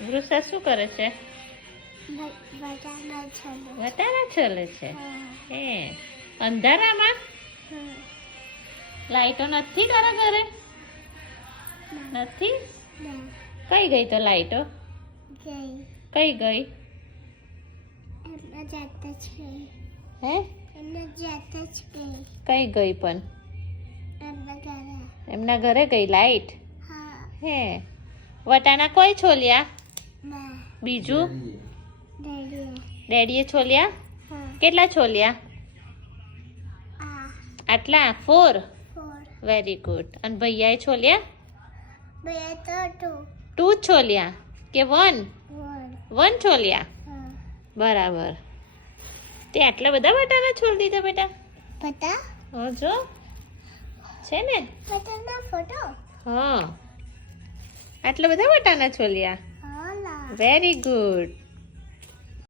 વૃષા શું કરે છે? વટાણા છોલે છે. હે અંધારામાં? લાઈટો નથી તારા ઘરે? નથી? કઈ ગઈ તો લાઈટો? કઈ ગઈ? હે કઈ ગઈ પણ? એમના ઘરે ગઈ લાઈટ? હે વટાણા કોઈ છોલ્યા? બીજું ડેડીએ છોલ્યા? કેટલા છોલ્યા? આટલા 4? Very good. અને ભૈયાએ છોલ્યા? 2 છોલ્યા કે 1? 1 છોલ્યા. બરાબર. તે આટલા બધા વટાણા છોલ દીધા બેટા? જો છે ને? હા આટલા બધા વટાણા છોલ્યા. Very good.